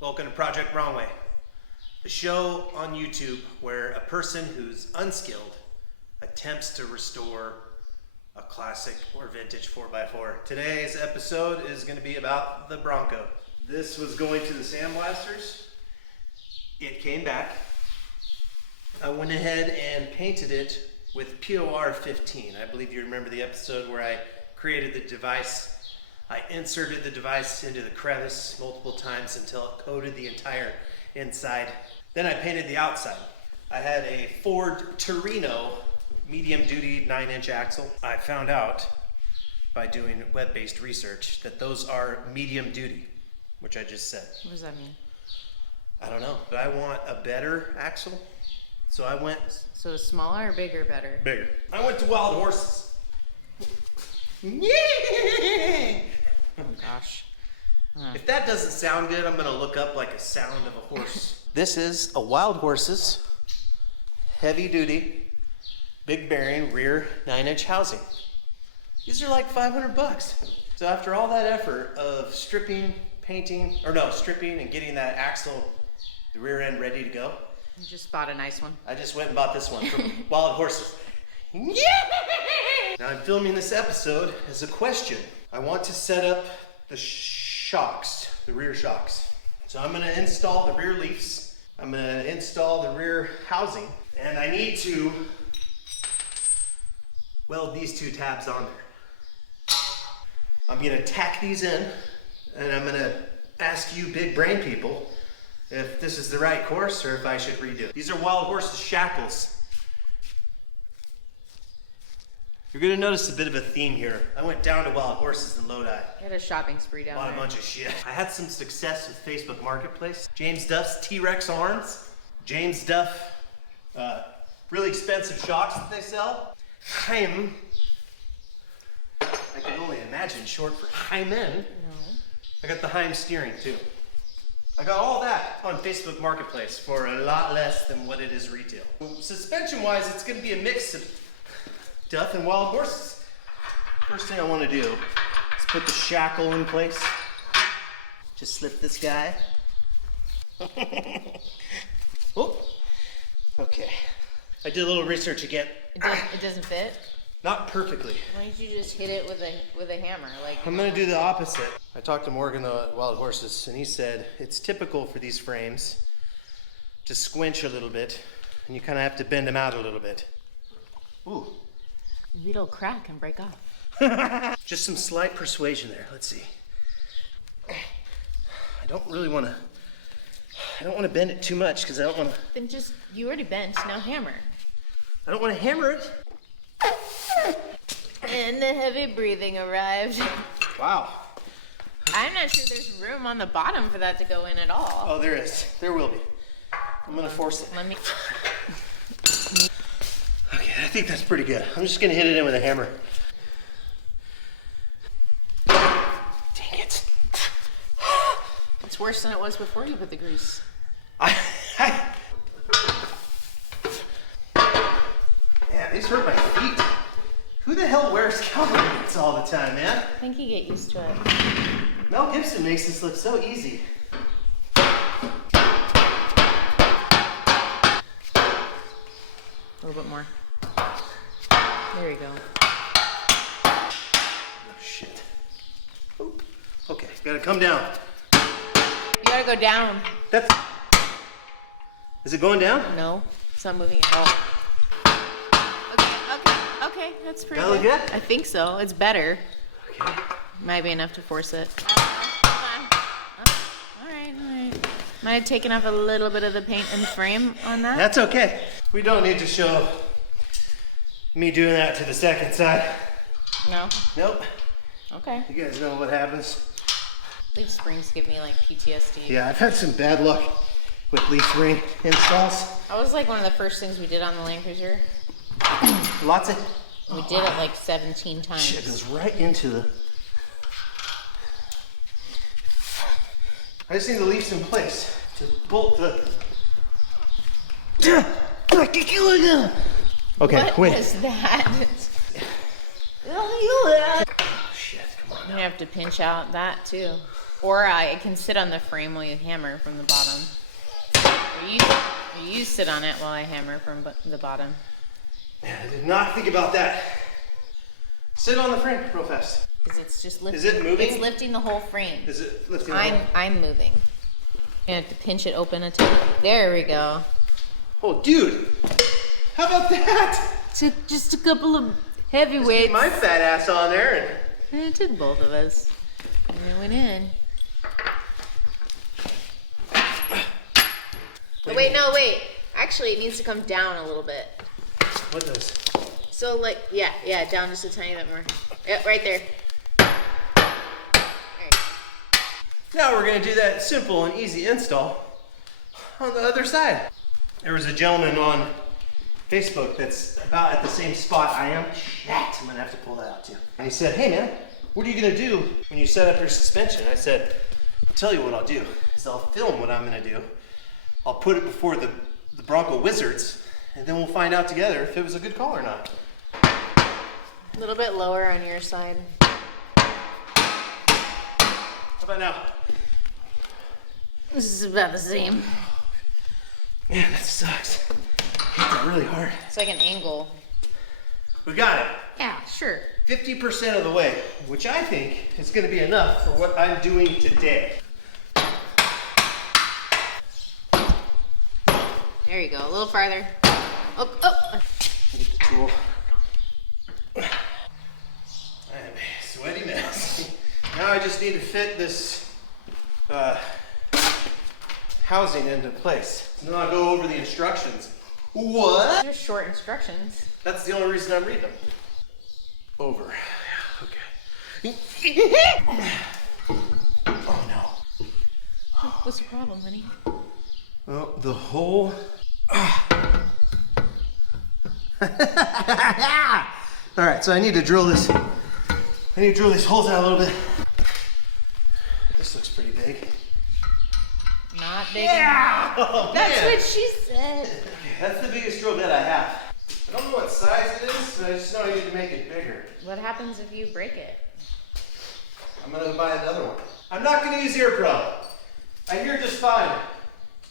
Welcome to Project Wrong Way, the show on YouTube where a person who's unskilled attempts to restore a classic or vintage 4x4. Today's episode is going to be about the Bronco. This was going to the sandblasters. It came back. I went ahead and painted it with POR 15. I believe you remember the episode where I created the device. I inserted the device into the crevice multiple times until it coated the entire inside. Then I painted the outside. I had a Ford Torino medium duty 9-inch axle. I found out by doing web-based research that those are medium duty, which I just said. What does that mean? I don't know, but I want a better axle. So I went... So smaller or bigger better? Bigger. I went to Wild Horses. Yeah! Oh gosh. If that doesn't sound good, I'm gonna look up like a sound of a horse. This is a Wild Horses heavy duty, big bearing rear 9-inch housing. These are like 500 bucks. So after all that effort of stripping and getting that axle, the rear end ready to go. You just bought a nice one. I just went and bought this one from Wild Horses. Yeah! Now I'm filming this episode as a question. I want to set up the shocks, the rear shocks. So I'm gonna install the rear leafs. I'm gonna install the rear housing. And I need to weld these two tabs on there. I'm gonna tack these in, and I'm gonna ask you big brain people if this is the right course or if I should redo. These are Wild Horses shackles. You're gonna notice a bit of a theme here. I went down to Wild Horses in Lodi. You had a shopping spree down there. Bought a bunch of shit. I had some success with Facebook Marketplace. James Duff's T-Rex arms. James Duff, really expensive shocks that they sell. Heim, I can only imagine short for Heimen. No. I got the Heim steering too. I got all that on Facebook Marketplace for a lot less than what it is retail. Suspension wise, it's gonna be a mix of Duff and Wild Horses. First thing I want to do is put the shackle in place. Just slip this guy. Oh, okay. I did a little research again. It doesn't fit? Not perfectly. Why don't you just hit it with a hammer? I'm gonna do the opposite. I talked to Morgan at Wild Horses, and he said it's typical for these frames to squinch a little bit, and you kind of have to bend them out a little bit. Ooh. Maybe it'll crack and break off. Just some slight persuasion there. Let's see. I don't want to bend it too much because I don't want to. Then you already bent, now hammer. I don't want to hammer it. And the heavy breathing arrived. Wow. I'm not sure there's room on the bottom for that to go in at all. Oh, there is. There will be. I'm going to force it. Let me... Okay, I think that's pretty good. I'm just going to hit it in with a hammer. Dang it. It's worse than it was before you put the grease. Yeah, these hurt my feet. Who the hell wears cowboy boots all the time, man? I think you get used to it. Mel Gibson makes this look so easy. A little bit more. There you go. Oh, shit. Oop. Okay, gotta come down. You gotta go down. Is it going down? No, it's not moving at all. Okay, that's pretty That look good. good? I think so. It's better. Okay. Might be enough to force it. All right. Might have taken off a little bit of the paint and frame on that. That's okay. We don't need to show me doing that to the second side. No? Nope. Okay. You guys know what happens. Leaf springs give me like PTSD. Yeah, I've had some bad luck with leaf spring installs. That was like one of the first things we did on the Land Cruiser. Lots of... We did it like 17 times. Shit goes right into the... I just need the leaves in place to bolt the... Okay, what wait. was that? Oh, shit, come on. You have to pinch out that too. Or I can sit on the frame while you hammer from the bottom. Or you sit on it while I hammer from the bottom. Man, I did not think about that. Sit on the frame real fast. Because it's just lifting. Is it moving? It's lifting the whole frame. Is it lifting the whole? I'm moving. You have to pinch it open a tiny. There we go. Oh, dude. How about that? Took just a couple of heavy Just weights. get my fat ass on there. And it took both of us. And it went in. Oh, wait, no, wait. Actually, it needs to come down a little bit. What does? So, like, yeah, down just a tiny bit more. Yep, right there. There you go. Now we're going to do that simple and easy install on the other side. There was a gentleman on Facebook that's about at the same spot I am. Shit, I'm going to have to pull that out too. And he said, hey man, what are you going to do when you set up your suspension? I said, I'll tell you what I'll do is I'll film what I'm going to do. I'll put it before the Bronco wizards, and then we'll find out together if it was a good call or not. A little bit lower on your side. How about now? This is about the same. Man, that sucks. Hit that really hard. It's like an angle. We got it. Yeah, sure. 50% of the way, which I think is going to be enough for what I'm doing today. There you go. A little farther. Oh. Get the tool. I am a sweaty mess. Now I just need to fit this housing into place. Then I'll go over the instructions. What? These are short instructions. That's the only reason I'm reading them. Over. Okay. Oh no. What's the problem, honey? Well, the whole. All right, so I need to drill this. I need to drill these holes out a little bit. This looks pretty big. Not big Yeah! enough. Oh, That's man. what she said. Okay, that's the biggest drill bit I have. I don't know what size it is, but I just know I need to make it bigger. What happens if you break it? I'm gonna buy another one. I'm not gonna use Ear Pro. I hear just fine.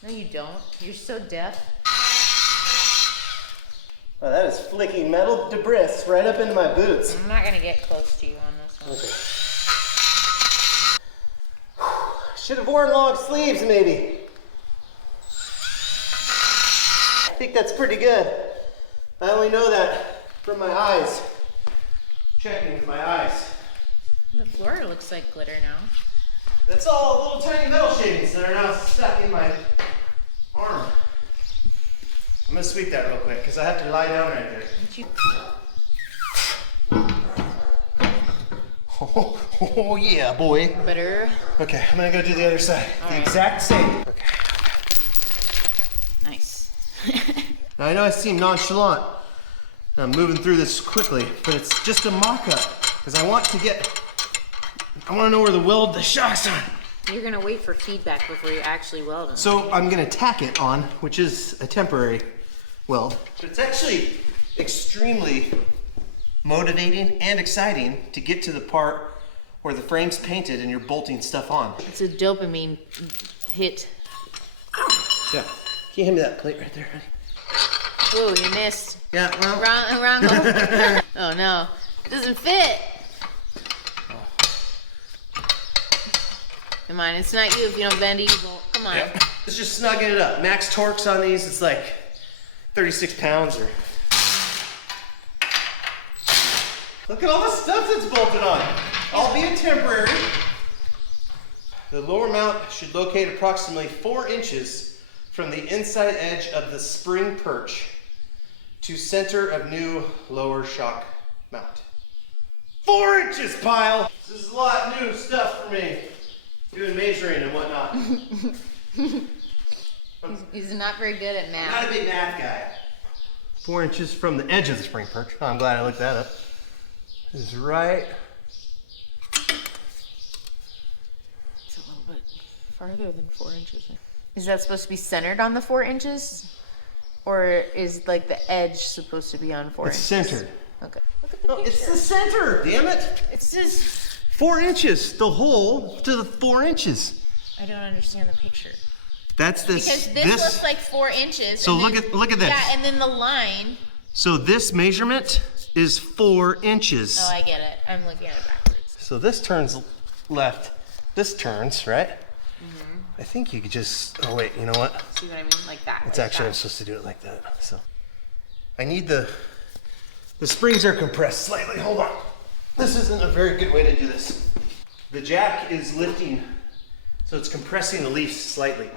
No, you don't. You're so deaf. Oh, that is flicking metal debris right up into my boots. I'm not gonna get close to you on this one. Okay. Should have worn long sleeves, maybe. I think that's pretty good. I only know that from my eyes. Checking with my eyes. The floor looks like glitter now. That's all little tiny metal shavings that are now stuck in my arm. I'm gonna sweep that real quick because I have to lie down right there. Oh yeah, boy. Better. Okay, I'm gonna go do the other side. All the right. exact same. Okay. Nice. Now I know I seem nonchalant. And I'm moving through this quickly, but it's just a mock-up because I want to know where the shock's on. You're gonna wait for feedback before you actually weld them. So I'm gonna tack it on, which is a temporary weld. But it's actually extremely motivating and exciting to get to the part where the frame's painted and you're bolting stuff on. It's a dopamine hit. Yeah. Can you hand me that plate right there, honey? Whoa, you missed. Yeah, well. Wrong hole. Oh no, it doesn't fit. Come on, it's not you if you don't bend it, you won't. Come on. Yeah. It's just snugging it up. Max torques on these, it's like 36 pounds or. Look at all the stuff that's bolted on. Albeit temporary. The lower mount should locate approximately 4 inches from the inside edge of the spring perch to center of new lower shock mount. 4 inches, pile! This is a lot of new stuff for me. Doing measuring and whatnot. He's not very good at math. Not a big math guy. 4 inches from the edge of the spring perch. Oh, I'm glad I looked that up. This is right. It's a little bit farther than 4 inches. Is that supposed to be centered on the 4 inches? Or is like the edge supposed to be on 4 It's inches? centered. Okay. Look at the No, picture. it's the center, damn it. It's just 4 inches, the hole to the 4 inches. I don't understand the picture. That's this. Because this looks like 4 inches. So and look then, at this. Yeah, and then the line. So this measurement is 4 inches. Oh, I get it. I'm looking at it backwards. So this turns left. This turns, right? I think you could just, oh wait, you know what? See what I mean? Like that. It's like actually, I'm that. supposed to do it like that. So I need the springs are compressed slightly. Hold on. This isn't a very good way to do this. The jack is lifting, so it's compressing the leaf slightly.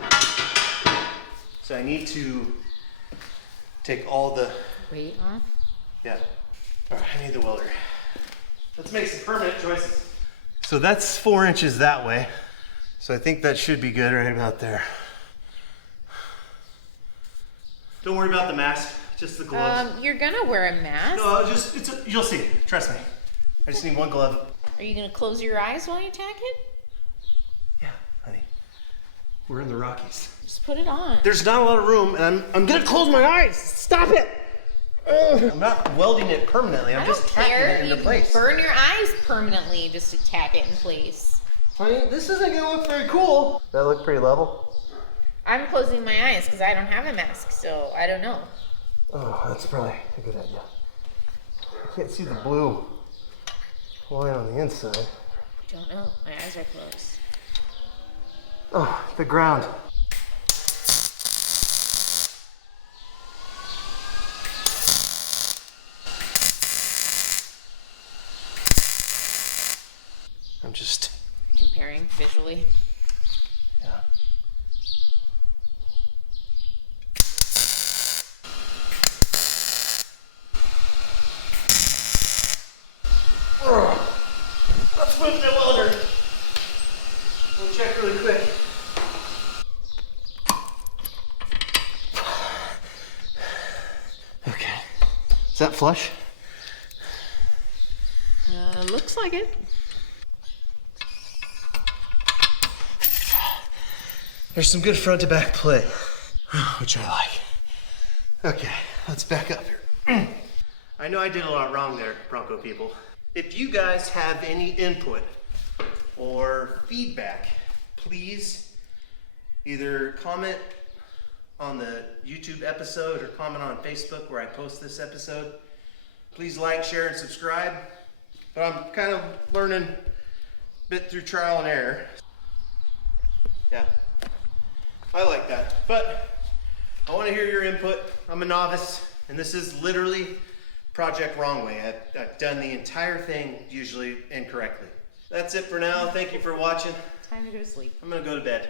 So I need to take all the, Weight off. yeah. All right, I need the welder. Let's make some permanent choices. So that's 4 inches that way. So I think that should be good right about there. Don't worry about the mask, just the gloves. You're gonna wear a mask. No, I'll just, you'll see, trust me. I just need one glove. Are you gonna close your eyes while you tack it? Yeah, honey. We're in the Rockies. Just put it on. There's not a lot of room, and I'm gonna close my eyes. Stop it! Ugh. I'm not welding it permanently. I'm just tacking it into place. Burn your eyes permanently just to tack it in place. Honey, this isn't gonna look very cool. Does that look pretty level? I'm closing my eyes because I don't have a mask, so I don't know. Oh, that's probably a good idea. I can't see the blue line on the inside. Don't know. My eyes are closed. Oh, the ground. I'm just Comparing visually. yeah. Let's move the welder. We'll check really quick. Okay. Is that flush? Looks like it. There's some good front to back play, which I like. Okay, let's back up here. I know I did a lot wrong there, Bronco people. If you guys have any input or feedback, please either comment on the YouTube episode or comment on Facebook where I post this episode. Please like, share, and subscribe. But I'm kind of learning a bit through trial and error. Yeah. I like that, but I want to hear your input. I'm a novice, and this is literally project wrong way. I've done the entire thing usually incorrectly. That's it for now. Thank you for watching. Time to go to sleep. I'm gonna go to bed.